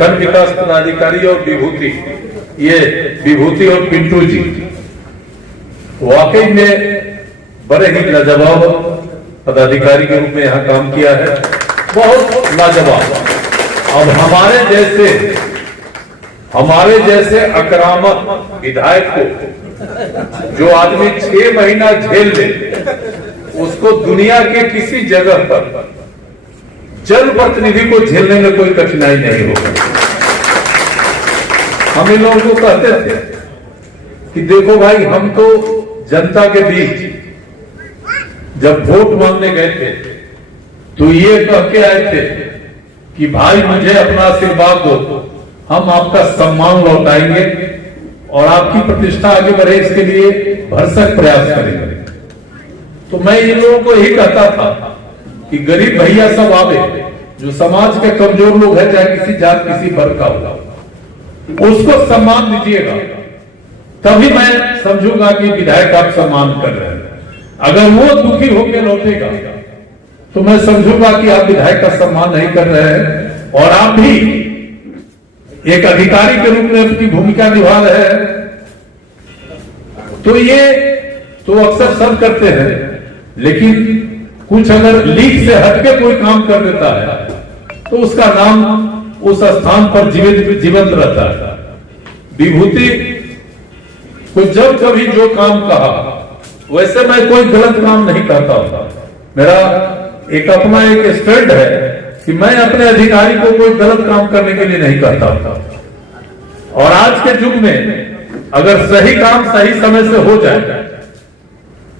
खंड विकास पदाधिकारी और विभूति, ये विभूति और पिंटू जी वाकई में बड़े ही लाजवाब पदाधिकारी के रूप में यहाँ काम किया है, बहुत लाजवाब। अब हमारे जैसे आक्रामक विधायक को जो आदमी 6 महीना झेल ले, उसको दुनिया के किसी जगह पर जनप्रतिनिधि को झेलने में कोई कठिनाई नहीं होगी। हम इन लोगों को कहते थे कि देखो भाई, हम तो जनता के बीच जब वोट मांगने गए थे तो ये कह के आए थे कि भाई मुझे अपना आशीर्वाद दो, हम आपका सम्मान लौटाएंगे और आपकी प्रतिष्ठा आगे बढ़े इसके लिए भरसक प्रयास करेंगे। तो मैं इन लोगों को यही कहता था कि गरीब भैया सब आवे, जो समाज के कमजोर लोग हैं, चाहे किसी जात किसी वर्ग का होगा, उसको सम्मान दीजिएगा, तभी मैं समझूंगा कि विधायक आप सम्मान कर रहे हैं। अगर वो दुखी होकर लौटेगा तो मैं समझूंगा कि आप विधायक का सम्मान नहीं कर रहे हैं और आप भी एक अधिकारी के रूप में अपनी भूमिका निभा रहे हैं। तो ये तो अक्सर सब करते हैं, लेकिन कुछ अगर लीक से हटके कोई काम कर देता है तो उसका नाम उस स्थान पर जीवंत रहता है। विभूति को जब कभी जो काम कहा, वैसे मैं कोई गलत काम नहीं करता हूं। मेरा एक अपना एक स्टैंड है कि मैं अपने अधिकारी को कोई गलत काम करने के लिए नहीं कहता। और आज के युग में अगर सही काम सही समय से हो जाए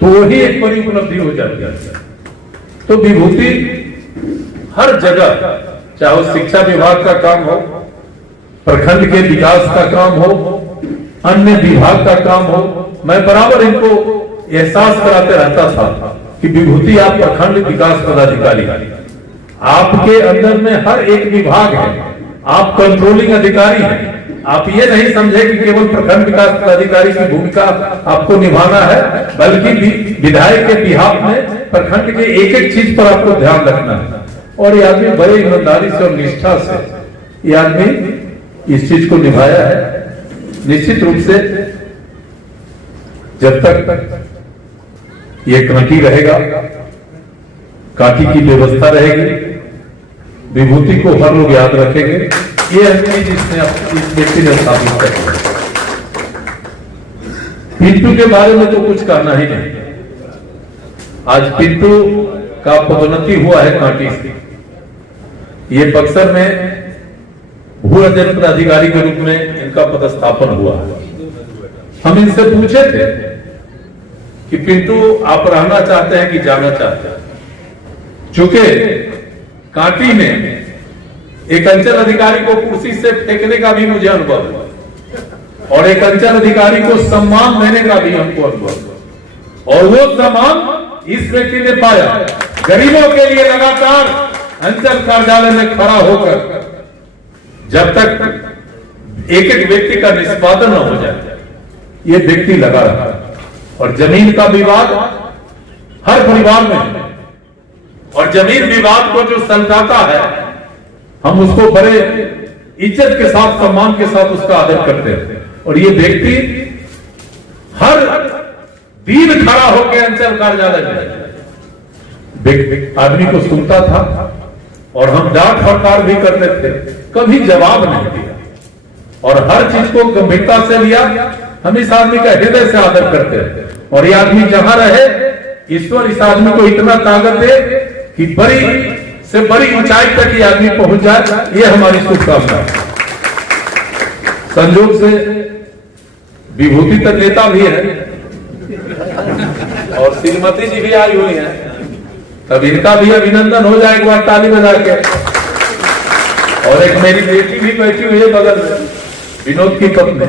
तो वही एक बड़ी उपलब्धि हो जाती है। तो विभूति हर जगह, चाहे वो शिक्षा विभाग का काम हो, प्रखंड के विकास का काम हो, अन्य विभाग का काम हो, मैं बराबर इनको एहसास कराते रहता था कि विभूति आप प्रखंड विकास पदाधिकारी, आपके अंदर में हर एक विभाग है, आप कंट्रोलिंग अधिकारी हैं। आप ये नहीं समझे कि केवल प्रखंड विकास पदाधिकारी की भूमिका आपको निभाना है, बल्कि विधायक के बिहाफ में प्रखंड के एक एक चीज पर आपको ध्यान रखना है। और ये आदमी बड़े ईमानदारी से और निष्ठा से ये आदमी इस चीज को निभाया है। निश्चित रूप से जब तक ये कांटी रहेगा, कांटी की व्यवस्था रहेगी, विभूति को हर लोग याद रखेंगे। ये चीज इस व्यक्ति ने स्थापित कर दिया। पिंटू के बारे में तो कुछ कहना ही नहीं। आज पिंटू का पदोन्नति हुआ है कांटी से। ये बक्सर में भू अर्जन पदाधिकारी के रूप में इनका पदस्थापन हुआ है। हम इनसे पूछे थे कि पिंटू आप रहना चाहते हैं कि जाना चाहते हैं? चूंकि कांटी में एक अंचल अधिकारी को कुर्सी से फेंकने का भी मुझे अनुभव है और एक अंचल अधिकारी को सम्मान देने का भी हमको अनुभव है। और वो सम्मान इस व्यक्ति ने पाया। गरीबों के लिए लगातार अंचल कार्यालय में खड़ा होकर जब तक एक एक व्यक्ति का निष्पादन न हो जाए, ये व्यक्ति लगा रहा। और जमीन का विवाद हर परिवार में है और जमीन विवाद को जो सुलझाता है, हम उसको बड़े इज्जत के साथ, सम्मान के साथ उसका आदर करते हैं। और ये व्यक्ति हर दिन खड़ा होकर अंचल कार्यालय में आदमी को सुनता था और हम डांट फटकार भी करते थे, कभी जवाब नहीं दिया और हर चीज को गंभीरता से लिया। हम इस आदमी का हृदय से आदर करते हैं और ये आदमी जहां रहे, ईश्वर इस आदमी को इतना ताकत दे कि बड़ी से बड़ी ऊंचाई तक ये आदमी पहुंच जाए, ये हमारी शुभकामना है। संयोग से विभूति तक नेता भी है और श्रीमती जी भी आई हुई है, तब इनका भी अभिनंदन हो जाए एक बार ताली बजा के। और एक मेरी बेटी भी बैठी हुई है बगल में, विनोद की पत्नी,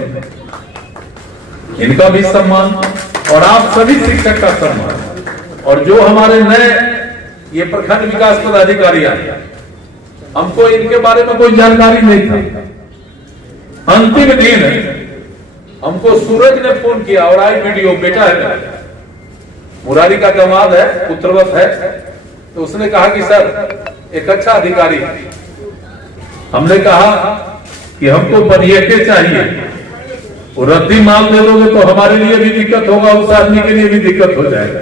इनका भी सम्मान और आप सभी शिक्षक का सम्मान। और जो हमारे नए ये प्रखंड विकास पदाधिकारी आए, हमको इनके बारे में कोई जानकारी नहीं था। अंतिम दिन हमको सूरज ने फोन किया और आई वीडियो, बेटा है मुरारी का दामाद है, पुत्रवत है, तो उसने कहा कि सर एक अच्छा अधिकारी है। हमने कहा कि हमको बनिएटे चाहिए, वो रद्दी माल दे दोगे तो हमारे लिए भी दिक्कत होगा, उस आदमी के लिए भी दिक्कत हो जाएगा।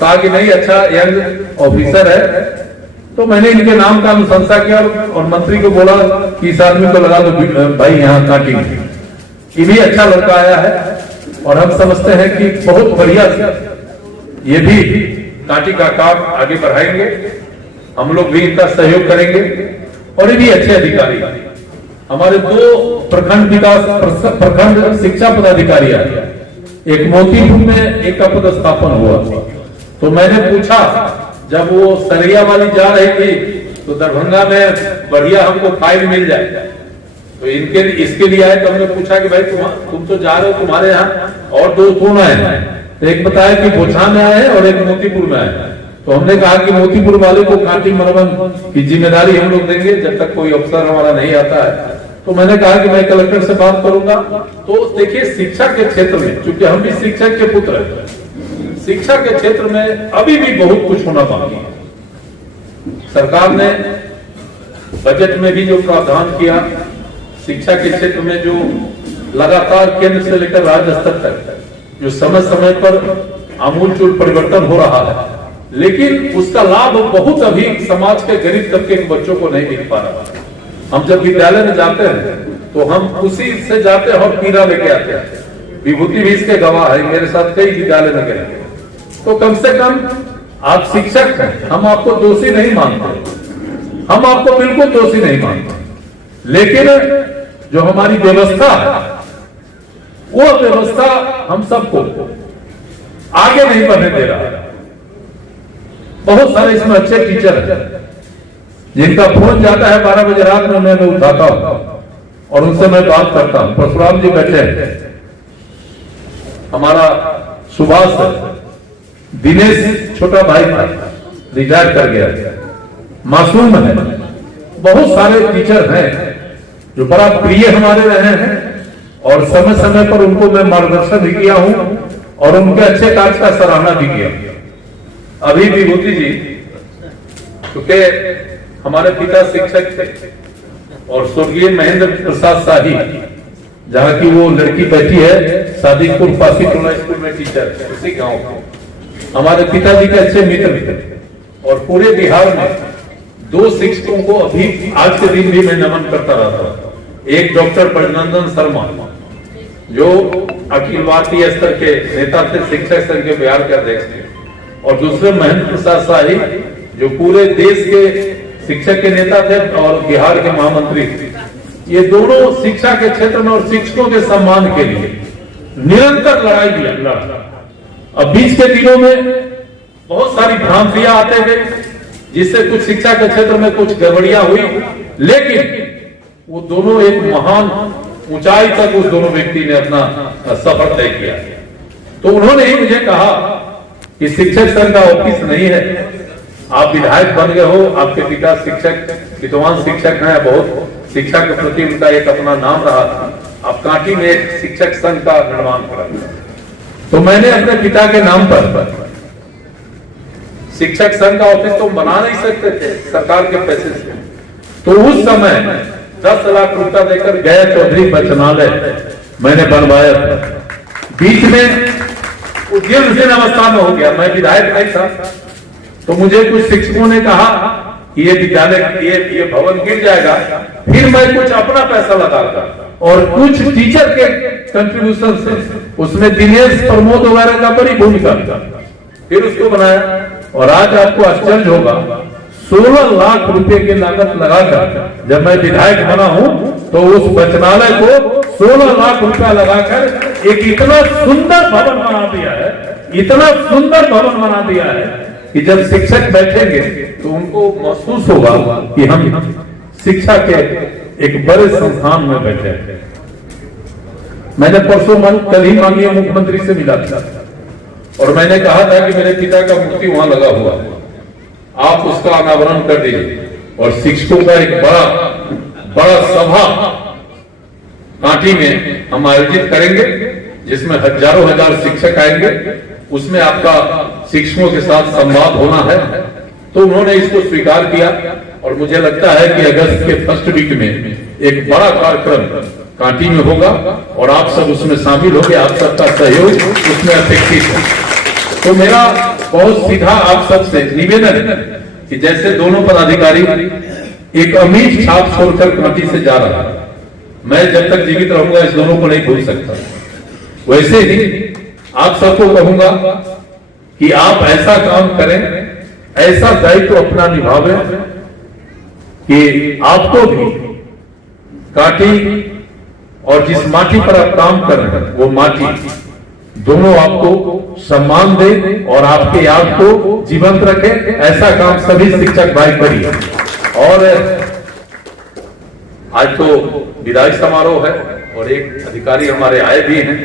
कहा कि नहीं, अच्छा यंग ऑफिसर है। तो मैंने इनके नाम का अनुशंसा किया और मंत्री को बोला कि इस आदमी को लगा दो भाई यहाँ काटी। ये भी अच्छा लड़का आया है और हम समझते हैं कि बहुत बढ़िया ये भी काटी का काम आगे बढ़ाएंगे, हम लोग भी इनका सहयोग करेंगे। और ये भी अच्छे अधिकारी, हमारे 2 प्रखंड विकास प्रखंड शिक्षा पदाधिकारी आए, एक मोतीपुर में एक का पदस्थापन हुआ। तो मैंने पूछा, जब वो सरिया वाली जा रही थी तो दरभंगा में बढ़िया हमको फाइल मिल जाए, तो इनके इसके लिए आए। तो हमने पूछा कि भाई तुम तो जा रहे हो, तुम्हारे यहाँ और 2 कौन आए? तो एक बताया कि बोछा में आए और एक मोतीपुर में आए। तो हमने कहा कि मोतीपुर वाले को कांटी मरम्मत की जिम्मेदारी हम लोग देंगे जब तक कोई अफसर हमारा नहीं आता है। तो मैंने कहा कि मैं कलेक्टर से बात करूंगा। तो देखिए, शिक्षा के क्षेत्र में, चूंकि हम भी शिक्षक के पुत्र हैं, शिक्षा के क्षेत्र में अभी भी बहुत कुछ होना बाकी है। सरकार ने बजट में भी जो प्रावधान किया, शिक्षा के क्षेत्र में जो लगातार केंद्र से लेकर राज्य स्तर तक जो समय समय पर आमूलचूल परिवर्तन हो रहा है, लेकिन उसका लाभ बहुत अभी समाज के गरीब तबके के बच्चों को नहीं मिल पा रहा है। हम जब विद्यालय में जाते हैं तो हम उसी से जाते हैं और पीरा लेके आते हैं। विभूति भी इसके गवाह है, मेरे साथ कई विद्यालय में गए। तो कम से कम आप शिक्षक हैं, हम आपको दोषी नहीं मानते, हम आपको बिल्कुल दोषी नहीं मानते, लेकिन जो हमारी व्यवस्था है वो व्यवस्था हम सबको आगे नहीं बढ़ने दे रहा है। बहुत सारे इसमें अच्छे टीचर हैं जिनका फोन जाता है 12 बजे रात में, मैं उठाता हूं और उनसे मैं बात करता हूं। परशुराम जी बैठे हैं, हमारा सुभाष दिनेश छोटा भाई था, रिटायर कर गया, मासूम है। बहुत सारे टीचर हैं जो बड़ा प्रिय हमारे रहे हैं और समय समय पर उनको मैं मार्गदर्शन भी किया हूं और उनके अच्छे कार्य का सराहना भी किया। अभी विभूति जी, क्योंकि हमारे पिता शिक्षक थे और स्वर्गीय महेंद्र प्रसाद शाही, जहाँ की वो लड़की बैठी है सादिकपुर पासी टोला स्कूल में टीचर, उसी गांव को हमारे पिताजी के अच्छे मित्र थे। और पूरे बिहार में 2 शिक्षकों को अभी आज के दिन भी मैं नमन करता रहता हूँ। एक डॉक्टर ब्रजनंदन शर्मा जो अखिल भारतीय स्तर के नेता थे, शिक्षक संघ के बिहार के अध्यक्ष थे, और दूसरे महेंद्र प्रसाद शाही जो पूरे देश के शिक्षक के नेता थे और बिहार के महामंत्री थे। ये दोनों शिक्षा के क्षेत्र में और शिक्षकों के सम्मान के लिए निरंतर लड़ाई लड़ा। अब बीच के दिनों में बहुत सारी भ्रांतियां आते गए, जिससे कुछ शिक्षा के क्षेत्र में कुछ गड़बड़ियां हुई, लेकिन वो दोनों एक महान ऊंचाई तक उस दोनों व्यक्ति ने अपना सफर तय किया। तो उन्होंने ही मुझे कहा कि शिक्षक संघ का ऑफिस नहीं है, आप विधायक बन गए हो, आपके पिता शिक्षक विद्वान शिक्षक हैं, बहुत शिक्षा के प्रति उनका एक अपना नाम रहा था, आप कांटी में एक शिक्षक संघ का निर्माण करा। तो मैंने अपने पिता के नाम पर शिक्षक संघ का ऑफिस तो बना नहीं सकते थे सरकार के पैसे से, तो उस समय 10 लाख रुपया देकर गया चौधरी बचनालय मैंने बनवाया था। बीच में उद्यमशील अवस्था में हो गया, मैं विधायक नहीं था, तो मुझे कुछ शिक्षकों ने कहा कि ये विद्यालय ये भवन गिर जाएगा, फिर मैं कुछ अपना पैसा लगाता और कुछ टीचर के कंट्रीब्यूशन से, उसमें दिनेश प्रमोद वगैरह का बड़ी भूमिका था, फिर उसको बनाया। और आज आपको आश्चर्य होगा, 16 लाख रुपए की लागत लगाकर जब मैं विधायक बना हूं तो उस बचनालय को 16 लाख रुपया लगाकर एक इतना सुंदर भवन बना दिया है, इतना सुंदर भवन बना दिया है कि जब शिक्षक बैठेंगे तो उनको महसूस होगा कि हम शिक्षा के एक बड़े संस्थान में बैठे हैं। मैंने परसों कल ही माननीय मुख्यमंत्री से मिला था और मैंने कहा था कि मेरे पिता का मूर्ति वहां लगा हुआ, आप उसका अनावरण कर दीजिए और शिक्षकों का एक बड़ा सभा कांटी में हम आयोजित करेंगे, जिसमें हजारों हजार शिक्षक आएंगे, उसमें आपका शिक्षकों के साथ संवाद होना है। तो उन्होंने इसको स्वीकार किया और मुझे लगता है कि अगस्त के फर्स्ट वीक में एक बड़ा कार्यक्रम कांटी में होगा और आप सब उसमें शामिल होंगे, आप सबका सहयोग उसमें अपेक्षित है। तो मेरा बहुत सीधा आप सबसे निवेदन है कि जैसे दोनों पदाधिकारी एक अमीर छाप छोड़कर कांटी से जा रहा है, मैं जब तक जीवित रहूंगा इस दोनों को नहीं भूल सकता, वैसे ही आप सबको कहूंगा कि आप ऐसा काम करें, ऐसा दायित्व अपना निभावें कि आपको भी काटी और जिस माटी पर आप काम कर रहे हैं वो माटी दोनों आपको सम्मान दे और आपके याद को जीवंत रखे। ऐसा काम सभी शिक्षक भाई करिए। और आज तो विदाई समारोह है और एक अधिकारी हमारे आए भी हैं,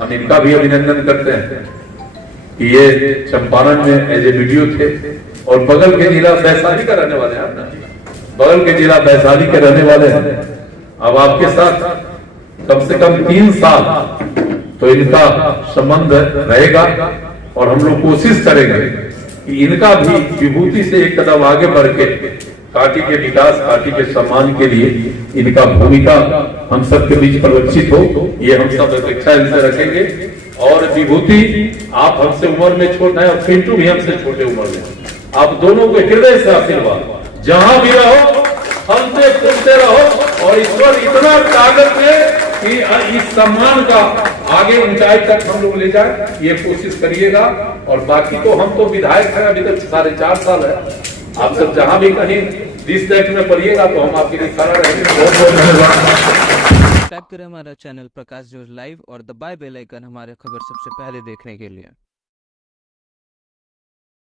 हम इनका भी अभिनंदन करते हैं कि ये चंपारण में एज ए वीडियो थे और बगल के जिला वैशाली का रहने वाले हैं, बगल के जिला वैशाली के रहने वाले हैं। अब आपके साथ कम से कम 3 साल तो इनका संबंध रहेगा और हम लोग कोशिश करेंगे कि इनका भी विभूति से एक कदम आगे बढ़ के काटी के विकास, काटी के सम्मान के लिए इनका भूमिका हम सबके बीच प्रदर्शित हो, ये हम सब अपेक्षा इनसे रखेंगे। और विभूति आप हमसे उम्र में छोटे हैं और पिंटू भी हमसे छोटे उम्र में, आप दोनों को हृदय से आशीर्वाद, जहां भी रहो हमसे सुनते रहो और ईश्वर इतना ताकत है कि इस सम्मान का आगे ऊंचाई तक हम लोग ले जाए, ये कोशिश करिएगा। और बाकी तो हम तो विधायक हैं, अभी तक 4.5 साल है, आप सब जहां भी कहीं 20 एक्ट में पढ़िएगा तो हम आपके लिए खड़ा रहेंगे। बहुत बहुत धन्यवाद। सब्सक्राइब करें हमारा चैनल प्रकाश जोश लाइव और दबाए बेल आइकन हमारे खबर सबसे पहले देखने के लिए।